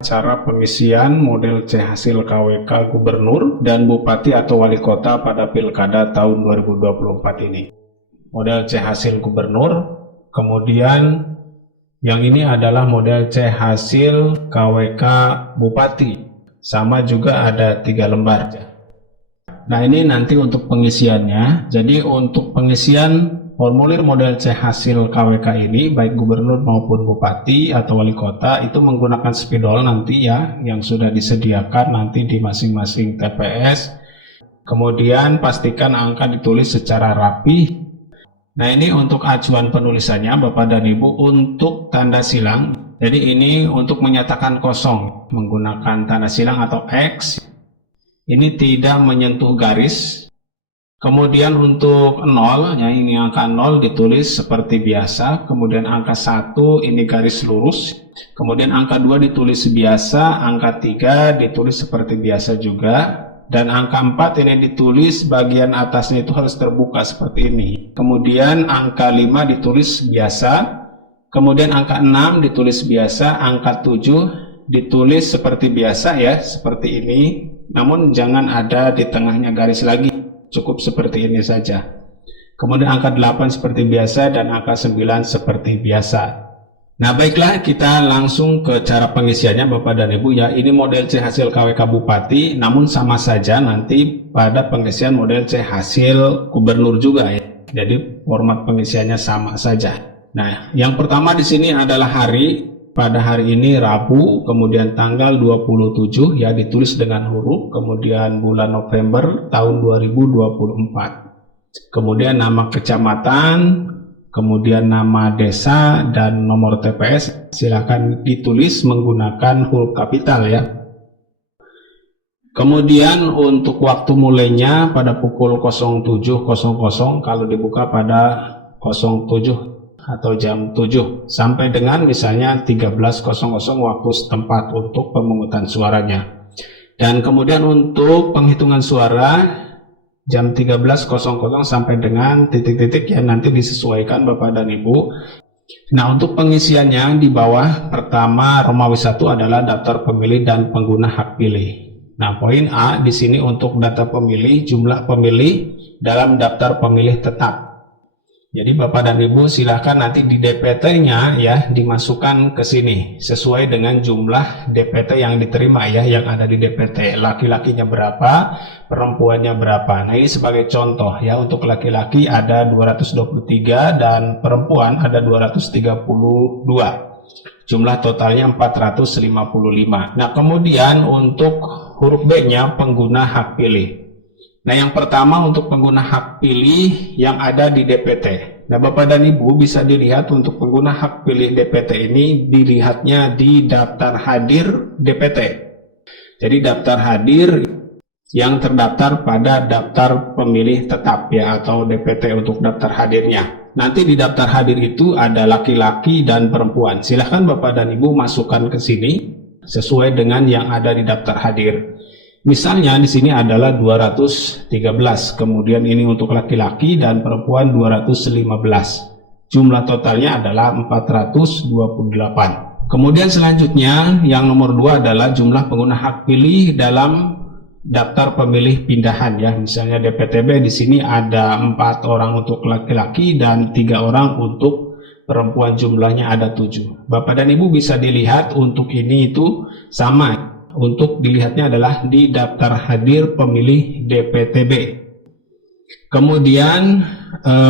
cara pengisian model C hasil KWK Gubernur dan Bupati atau Wali Kota pada Pilkada tahun 2024 ini. Model C hasil Gubernur, kemudian yang ini adalah model C hasil KWK Bupati, sama juga ada 3 lembar. Nah, ini nanti untuk pengisiannya. Jadi untuk pengisian formulir model C hasil KWK ini, baik gubernur maupun bupati atau wali kota, itu menggunakan spidol nanti ya, yang sudah disediakan nanti di masing-masing TPS. Kemudian pastikan angka ditulis secara rapi. Nah, ini untuk acuan penulisannya Bapak dan Ibu untuk tanda silang. Jadi ini untuk menyatakan kosong menggunakan tanda silang atau X. Ini tidak menyentuh garis. Kemudian untuk 0, ya ini angka 0 ditulis seperti biasa. Kemudian angka 1 ini garis lurus. Kemudian angka 2 ditulis biasa. Angka 3 ditulis seperti biasa juga. Dan angka 4 ini ditulis bagian atasnya itu harus terbuka seperti ini. Kemudian angka 5 ditulis biasa. Kemudian angka 6 ditulis biasa. Angka 7 ditulis seperti biasa ya, seperti ini. Namun jangan ada di tengahnya garis lagi, cukup seperti ini saja. Kemudian angka 8 seperti biasa dan angka 9 seperti biasa. Nah, baiklah, kita langsung ke cara pengisiannya Bapak dan Ibu ya. Ini model C hasil KWK Bupati, namun sama saja nanti pada pengisian model C hasil Gubernur juga ya. Jadi format pengisiannya sama saja. Nah, yang pertama di sini adalah hari. Pada hari ini Rabu, kemudian tanggal 27 ya, ditulis dengan huruf, kemudian bulan November tahun 2024. Kemudian nama kecamatan, kemudian nama desa dan nomor TPS silakan ditulis menggunakan huruf kapital ya. Kemudian untuk waktu mulainya pada pukul 07.00 kalau dibuka pada 07 atau jam 7 sampai dengan misalnya 13.00 waktu setempat untuk pemungutan suaranya. Dan kemudian untuk penghitungan suara jam 13.00 sampai dengan titik-titik yang nanti disesuaikan Bapak dan Ibu. Nah, untuk pengisiannya di bawah pertama Romawi 1 adalah daftar pemilih dan pengguna hak pilih. Nah, poin A di sini untuk data pemilih, jumlah pemilih dalam daftar pemilih tetap. Jadi Bapak dan Ibu silahkan nanti di DPT-nya ya dimasukkan ke sini sesuai dengan jumlah DPT yang diterima ya, yang ada di DPT. Laki-lakinya berapa, perempuannya berapa. Nah, ini sebagai contoh ya, untuk laki-laki ada 223 dan perempuan ada 232. Jumlah totalnya 455. Nah, kemudian untuk huruf B-nya pengguna hak pilih. Nah, yang pertama untuk pengguna hak pilih yang ada di DPT. Nah, Bapak dan Ibu bisa dilihat untuk pengguna hak pilih DPT ini dilihatnya di daftar hadir DPT. Jadi daftar hadir yang terdaftar pada daftar pemilih tetap ya, atau DPT untuk daftar hadirnya. Nanti di daftar hadir itu ada laki-laki dan perempuan. Silahkan Bapak dan Ibu masukkan ke sini sesuai dengan yang ada di daftar hadir. Misalnya di sini adalah 213, kemudian ini untuk laki-laki dan perempuan 215. Jumlah totalnya adalah 428. Kemudian selanjutnya yang nomor 2 adalah jumlah pengguna hak pilih dalam daftar pemilih pindahan ya. Misalnya DPTB di sini ada 4 orang untuk laki-laki dan 3 orang untuk perempuan, jumlahnya ada 7. Bapak dan Ibu bisa dilihat untuk ini itu sama. Untuk dilihatnya adalah di daftar hadir pemilih DPTB. Kemudian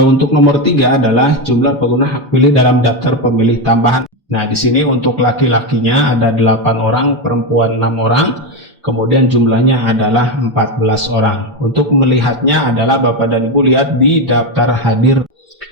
untuk nomor 3 adalah jumlah pengguna hak pilih dalam daftar pemilih tambahan. Nah, di sini untuk laki-lakinya ada 8 orang, perempuan 6 orang, kemudian jumlahnya adalah 14 orang. Untuk melihatnya adalah Bapak dan Ibu lihat di daftar hadir.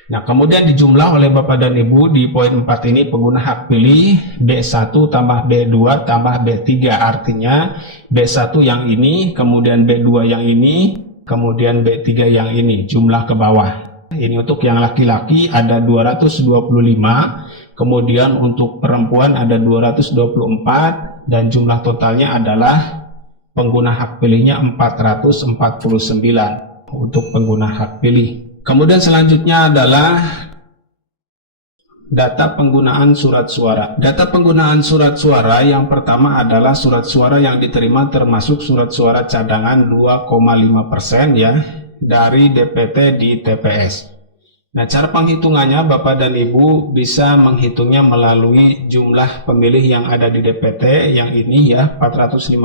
Nah, kemudian dijumlah oleh Bapak dan Ibu di poin 4 ini pengguna hak pilih B1 tambah B2 tambah B3, artinya B1 yang ini, kemudian B2 yang ini, kemudian B3 yang ini, jumlah ke bawah. Ini untuk yang laki-laki ada 225, kemudian untuk perempuan ada 224, dan jumlah totalnya adalah pengguna hak pilihnya 449 untuk pengguna hak pilih. Kemudian selanjutnya adalah data penggunaan surat suara. Data penggunaan surat suara yang pertama adalah surat suara yang diterima termasuk surat suara cadangan 2,5% ya dari DPT di TPS. Nah, cara penghitungannya Bapak dan Ibu bisa menghitungnya melalui jumlah pemilih yang ada di DPT yang ini ya 455,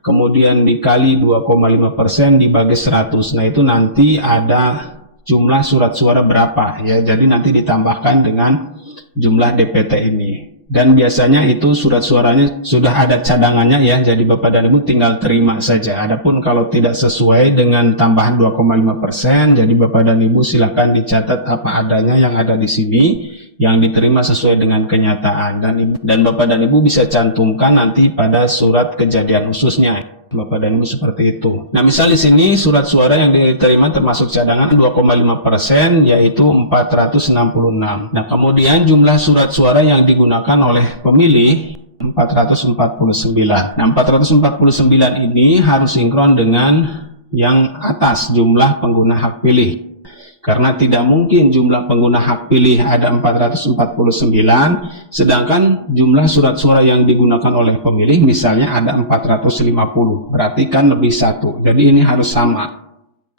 kemudian dikali 2,5% dibagi 100. Nah, itu nanti ada jumlah surat suara berapa ya. Jadi nanti ditambahkan dengan jumlah DPT ini. Dan biasanya itu surat suaranya sudah ada cadangannya ya. Jadi Bapak dan Ibu tinggal terima saja. Adapun kalau tidak sesuai dengan tambahan 2,5%, jadi Bapak dan Ibu silakan dicatat apa adanya yang ada di sini, yang diterima sesuai dengan kenyataan, dan Bapak dan Ibu bisa cantumkan nanti pada surat kejadian khususnya Bapak dan Ibu seperti itu. Nah, misal di sini surat suara yang diterima termasuk cadangan 2,5% yaitu 466. Nah, kemudian jumlah surat suara yang digunakan oleh pemilih 449. Nah, 449 ini harus sinkron dengan yang atas, jumlah pengguna hak pilih. Karena tidak mungkin jumlah pengguna hak pilih ada 449, sedangkan jumlah surat suara yang digunakan oleh pemilih misalnya ada 450, berarti kan lebih satu. Jadi ini harus sama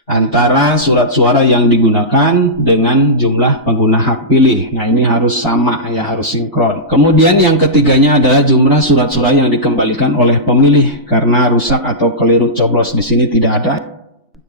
antara surat suara yang digunakan dengan jumlah pengguna hak pilih. Nah, ini harus sama ya, harus sinkron. Kemudian yang ketiganya adalah jumlah surat suara yang dikembalikan oleh pemilih karena rusak atau keliru coblos. Di sini tidak ada,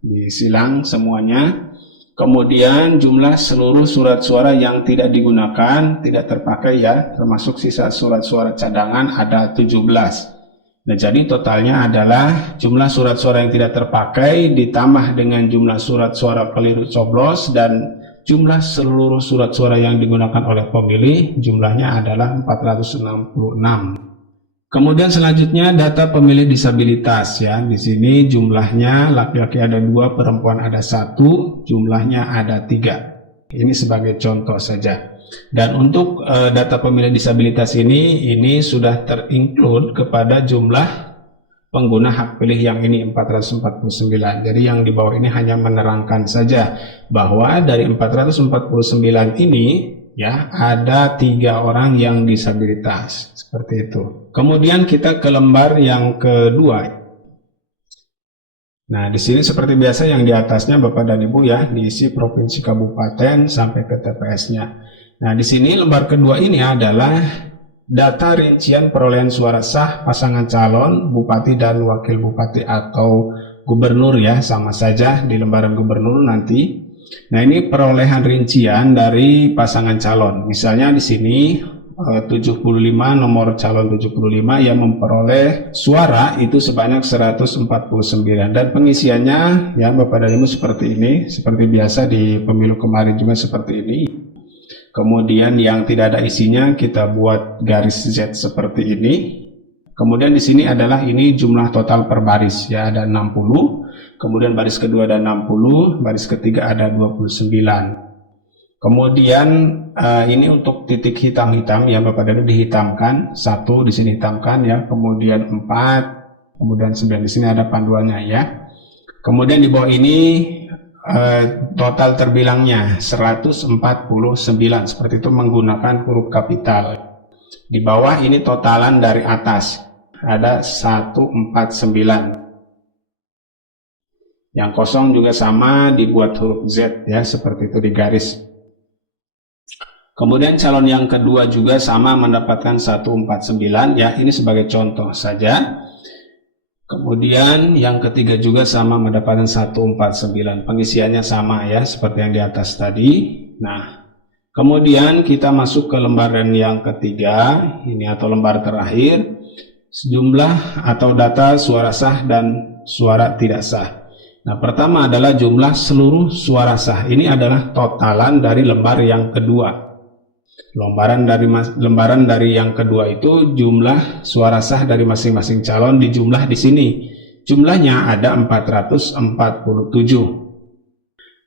disilang semuanya. Kemudian jumlah seluruh surat suara yang tidak digunakan, tidak terpakai ya, termasuk sisa surat suara cadangan ada 17. Nah, jadi totalnya adalah jumlah surat suara yang tidak terpakai ditambah dengan jumlah surat suara keliru coblos dan jumlah seluruh surat suara yang digunakan oleh pemilih, jumlahnya adalah 466. Kemudian selanjutnya data pemilih disabilitas ya. Di sini jumlahnya laki-laki ada 2, perempuan ada 1, jumlahnya ada 3. Ini sebagai contoh saja. Dan untuk data pemilih disabilitas ini sudah terinclude kepada jumlah pengguna hak pilih yang ini 449. Jadi yang di bawah ini hanya menerangkan saja bahwa dari 449 ini ya ada 3 orang yang disabilitas seperti itu. Kemudian kita ke lembar yang kedua. Nah, di sini seperti biasa yang di atasnya Bapak dan Ibu ya diisi provinsi kabupaten sampai ke TPS-nya. Nah, di sini lembar kedua ini adalah data rincian perolehan suara sah pasangan calon bupati dan wakil bupati atau gubernur ya, sama saja di lembaran gubernur nanti. Nah, ini perolehan rincian dari pasangan calon. Misalnya di sini 75, nomor calon 75 yang memperoleh suara itu sebanyak 149, dan pengisiannya ya Bapak dan Ibu seperti ini, seperti biasa di pemilu kemarin juga seperti ini. Kemudian yang tidak ada isinya kita buat garis Z seperti ini. Kemudian di sini adalah ini jumlah total per baris ya, ada 60. Kemudian baris kedua ada 60, baris ketiga ada 29. Kemudian ini untuk titik hitam-hitam ya Bapak dan Ibu dihitamkan, 1 di sini hitamkan ya, kemudian 4, kemudian 9 di sini ada panduannya ya. Kemudian di bawah ini total terbilangnya 149 seperti itu menggunakan huruf kapital. Di bawah ini totalan dari atas ada 149. Yang kosong juga sama dibuat huruf Z ya, seperti itu di garis. Kemudian calon yang kedua juga sama mendapatkan 149 ya, ini sebagai contoh saja. Kemudian yang ketiga juga sama mendapatkan 149, pengisiannya sama ya seperti yang di atas tadi. Nah, kemudian kita masuk ke lembaran yang ketiga ini atau lembar terakhir, jumlah atau data suara sah dan suara tidak sah. Nah, pertama adalah jumlah seluruh suara sah, ini adalah totalan dari lembar yang kedua. Lembaran dari yang kedua itu jumlah suara sah dari masing-masing calon dijumlah di sini. Jumlahnya ada 447.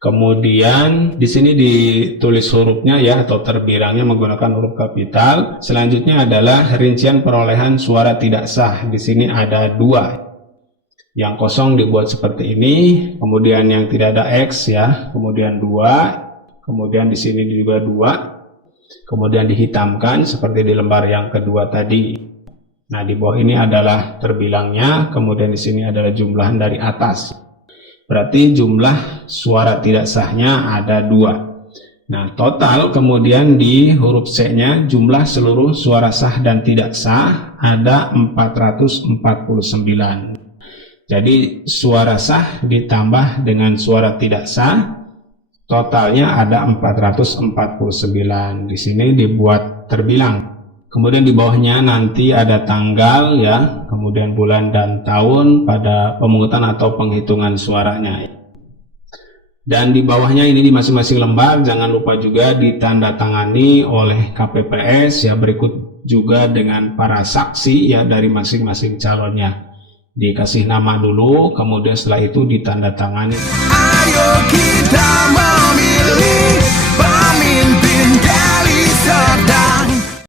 Kemudian di sini ditulis hurufnya ya atau terbilangnya menggunakan huruf kapital. Selanjutnya adalah rincian perolehan suara tidak sah. Di sini ada 2. Yang kosong dibuat seperti ini. Kemudian yang tidak ada X ya, kemudian 2. Kemudian di sini juga 2. kemudian dihitamkan seperti di lembar yang kedua tadi. Nah, di bawah ini adalah terbilangnya, kemudian di sini adalah jumlahan dari atas. Berarti jumlah suara tidak sahnya ada 2. Nah, total kemudian di huruf C-nya jumlah seluruh suara sah dan tidak sah ada 449. Jadi suara sah ditambah dengan suara tidak sah, totalnya ada 449. Di sini dibuat terbilang. Kemudian di bawahnya nanti ada tanggal ya, kemudian bulan dan tahun pada pemungutan atau penghitungan suaranya. Dan di bawahnya ini di masing-masing lembar jangan lupa juga ditandatangani oleh KPPS ya, berikut juga dengan para saksi ya dari masing-masing calonnya. Dikasih nama dulu, kemudian setelah itu ditandatangani. Ayo kita memilih.